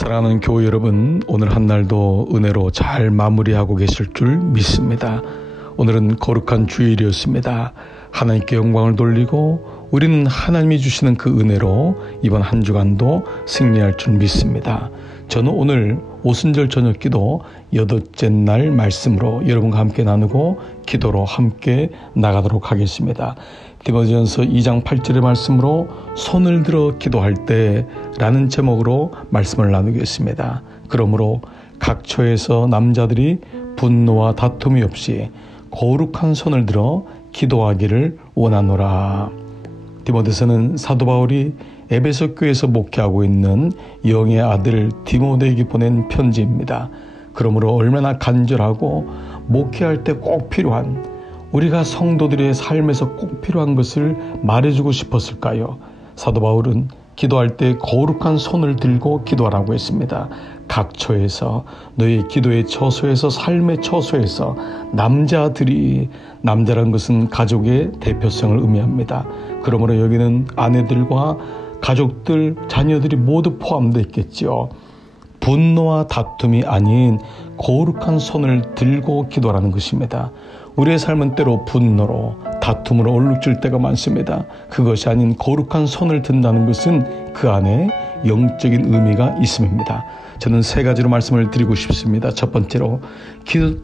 사랑하는 교회 여러분, 오늘 한 날도 은혜로 잘 마무리하고 계실 줄 믿습니다. 오늘은 거룩한 주일이었습니다. 하나님께 영광을 돌리고 우리는 하나님이 주시는 그 은혜로 이번 한 주간도 승리할 줄 믿습니다. 저는 오늘 오순절 저녁 기도 8째 날 말씀으로 여러분과 함께 나누고 기도로 함께 나가도록 하겠습니다. 디모데전서 2장 8절의 말씀으로 손을 들어 기도할 때 라는 제목으로 말씀을 나누겠습니다. 그러므로 각 처에서 남자들이 분노와 다툼이 없이 거룩한 손을 들어 기도하기를 원하노라. 디모데서는 사도 바울이 에베소 교회에서 목회하고 있는 영의 아들 디모데에게 보낸 편지입니다. 그러므로 얼마나 간절하고 목회할 때 꼭 필요한, 우리가 성도들의 삶에서 꼭 필요한 것을 말해주고 싶었을까요? 사도 바울은 기도할 때 거룩한 손을 들고 기도하라고 했습니다. 각 처에서, 너의 기도의 처소에서, 삶의 처소에서 남자들이, 남자란 것은 가족의 대표성을 의미합니다. 그러므로 여기는 아내들과 가족들, 자녀들이 모두 포함되어 있겠지요. 분노와 다툼이 아닌 거룩한 손을 들고 기도하라는 것입니다. 우리의 삶은 때로 분노로, 다툼으로 얼룩질 때가 많습니다. 그것이 아닌 거룩한 손을 든다는 것은 그 안에 영적인 의미가 있음입니다. 저는 3가지로 말씀을 드리고 싶습니다. 첫 번째로,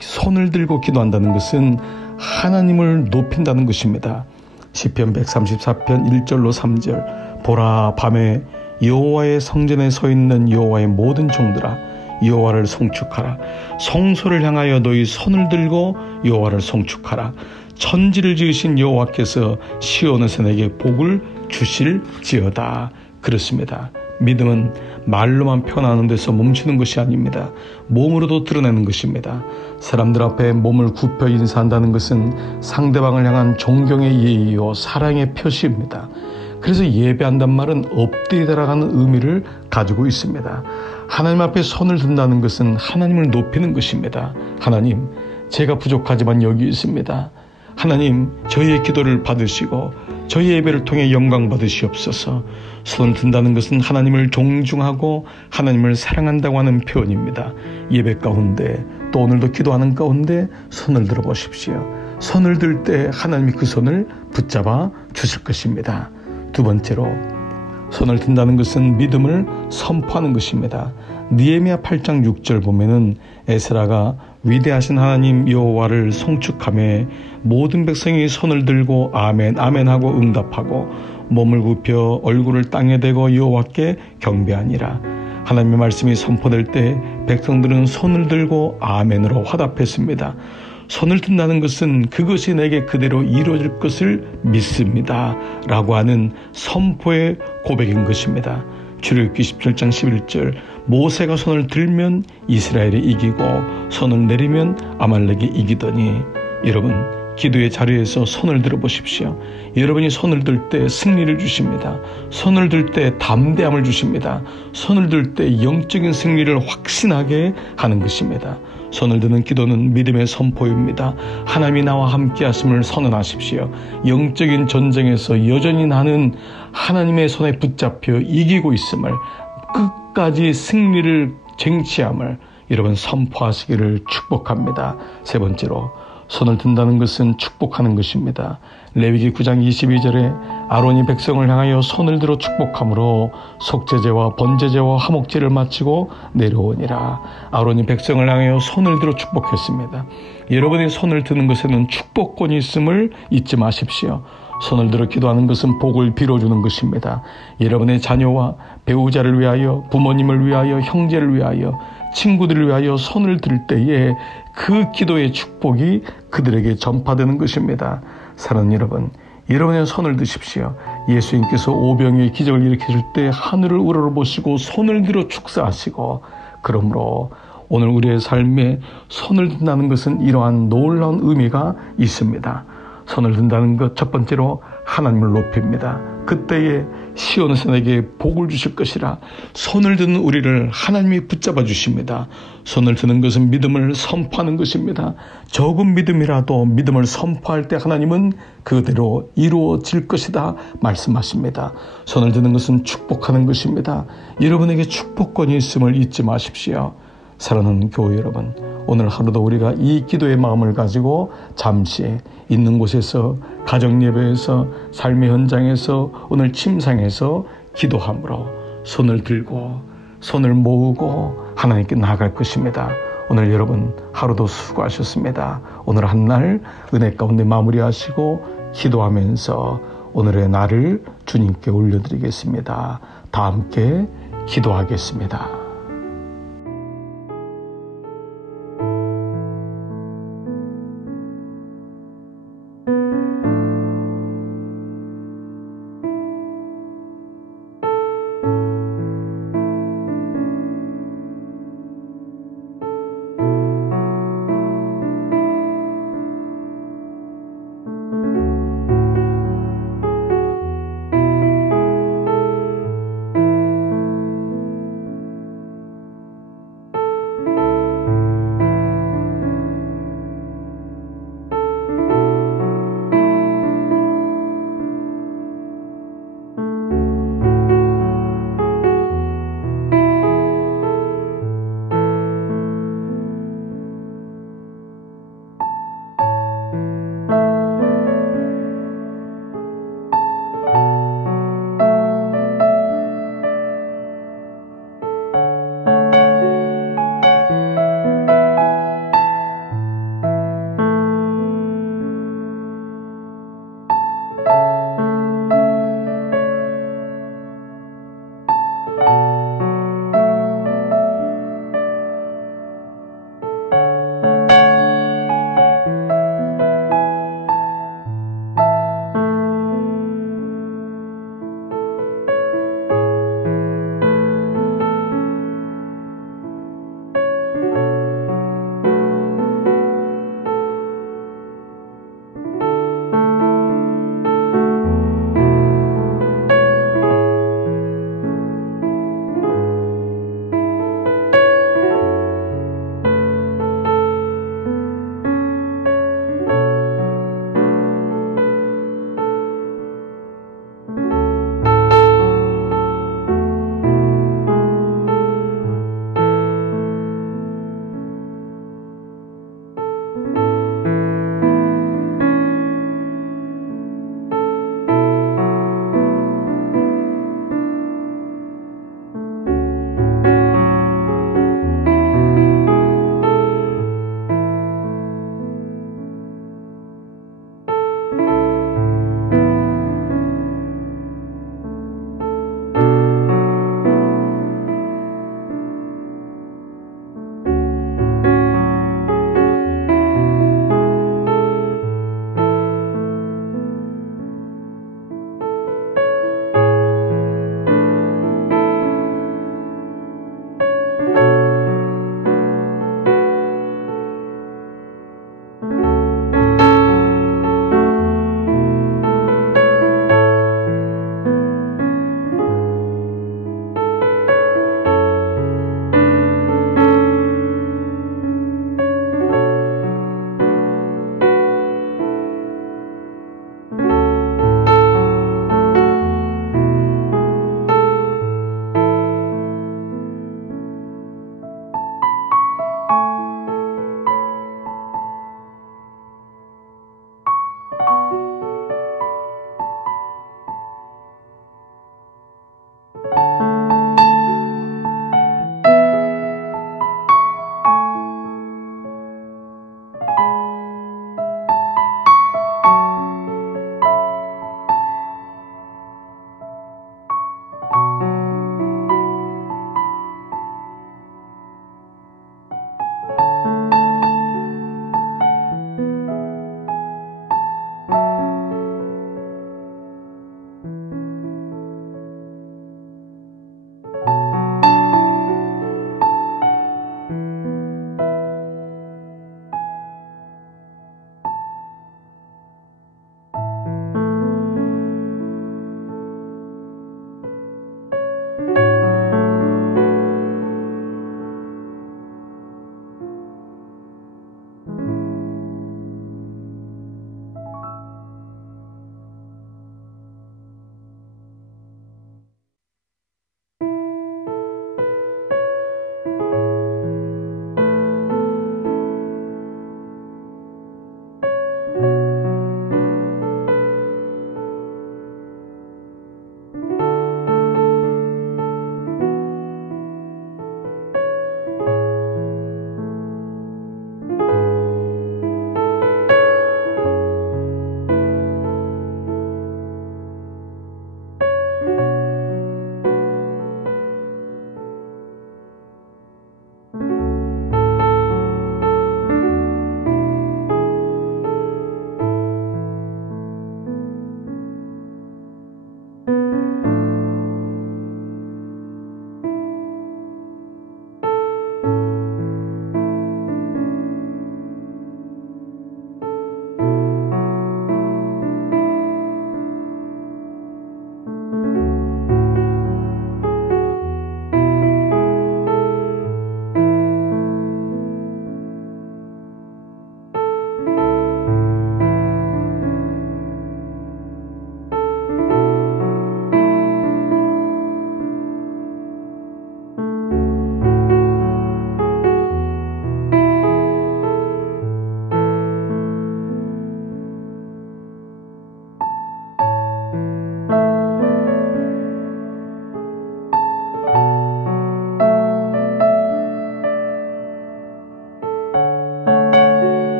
손을 들고 기도한다는 것은 하나님을 높인다는 것입니다. 시편 134편 1절로 3절, 보라, 밤에 여호와의 성전에 서 있는 여호와의 모든 종들아, 여호와를 송축하라. 성소를 향하여 너희 손을 들고 여호와를 송축하라. 천지를 지으신 여호와께서 시온에서 내게 복을 주실지어다. 그렇습니다. 믿음은 말로만 표현하는 데서 멈추는 것이 아닙니다. 몸으로도 드러내는 것입니다. 사람들 앞에 몸을 굽혀 인사한다는 것은 상대방을 향한 존경의 예의요 사랑의 표시입니다. 그래서 예배한단 말은 엎드리다라는 의미를 가지고 있습니다. 하나님 앞에 손을 든다는 것은 하나님을 높이는 것입니다. 하나님, 제가 부족하지만 여기 있습니다. 하나님, 저희의 기도를 받으시고 저희 예배를 통해 영광 받으시옵소서. 손을 든다는 것은 하나님을 존중하고 하나님을 사랑한다고 하는 표현입니다. 예배 가운데, 또 오늘도 기도하는 가운데 손을 들어 보십시오. 손을 들 때 하나님이 그 손을 붙잡아 주실 것입니다. 두 번째로, 손을 든다는 것은 믿음을 선포하는 것입니다. 느헤미야 8장 6절 보면은 에스라가 위대하신 하나님 여호와를 송축하며 모든 백성이 손을 들고 아멘 아멘 하고 응답하고 몸을 굽혀 얼굴을 땅에 대고 여호와께 경배하니라. 하나님의 말씀이 선포될 때 백성들은 손을 들고 아멘으로 화답했습니다. 손을 든다는 것은 그것이 내게 그대로 이루어질 것을 믿습니다 라고 하는 선포의 고백인 것입니다. 출애굽기 17장 11절, 모세가 손을 들면 이스라엘이 이기고 손을 내리면 아말렉이 이기더니. 여러분, 기도의 자리에서 손을 들어 보십시오. 여러분이 손을 들 때 승리를 주십니다. 손을 들 때 담대함을 주십니다. 손을 들 때 영적인 승리를 확신하게 하는 것입니다. 손을 드는 기도는 믿음의 선포입니다. 하나님이 나와 함께 하심을 선언하십시오. 영적인 전쟁에서 여전히 나는 하나님의 손에 붙잡혀 이기고 있음을, 끝까지 승리를 쟁취함을 여러분 선포하시기를 축복합니다. 세 번째로, 손을 든다는 것은 축복하는 것입니다. 레위기 9장 22절에 아론이 백성을 향하여 손을 들어 축복함으로 속죄제와 번제제와 화목제를 마치고 내려오니라. 아론이 백성을 향하여 손을 들어 축복했습니다. 여러분이 손을 드는 것에는 축복권이 있음을 잊지 마십시오. 손을 들어 기도하는 것은 복을 빌어주는 것입니다. 여러분의 자녀와 배우자를 위하여, 부모님을 위하여, 형제를 위하여, 친구들을 위하여 손을 들 때에 그 기도의 축복이 그들에게 전파되는 것입니다. 사랑하는 여러분, 여러분의 손을 드십시오. 예수님께서 오병이의 기적을 일으키실 때 하늘을 우러러보시고 손을 들어 축사하시고, 그러므로 오늘 우리의 삶에 손을 든다는 것은 이러한 놀라운 의미가 있습니다. 손을 든다는 것, 첫 번째로 하나님을 높입니다. 그때에 시온에서 내게 복을 주실 것이라. 손을 드는 우리를 하나님이 붙잡아 주십니다. 손을 드는 것은 믿음을 선포하는 것입니다. 적은 믿음이라도 믿음을 선포할 때 하나님은 그대로 이루어질 것이다 말씀하십니다. 손을 드는 것은 축복하는 것입니다. 여러분에게 축복권이 있음을 잊지 마십시오. 사랑하는 교회 여러분, 오늘 하루도 우리가 이 기도의 마음을 가지고 잠시 있는 곳에서, 가정 예배에서, 삶의 현장에서, 오늘 침상에서 기도함으로 손을 들고 손을 모으고 하나님께 나아갈 것입니다. 오늘 여러분 하루도 수고하셨습니다. 오늘 한 날 은혜 가운데 마무리하시고 기도하면서 오늘의 날을 주님께 올려드리겠습니다. 다 함께 기도하겠습니다.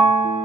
주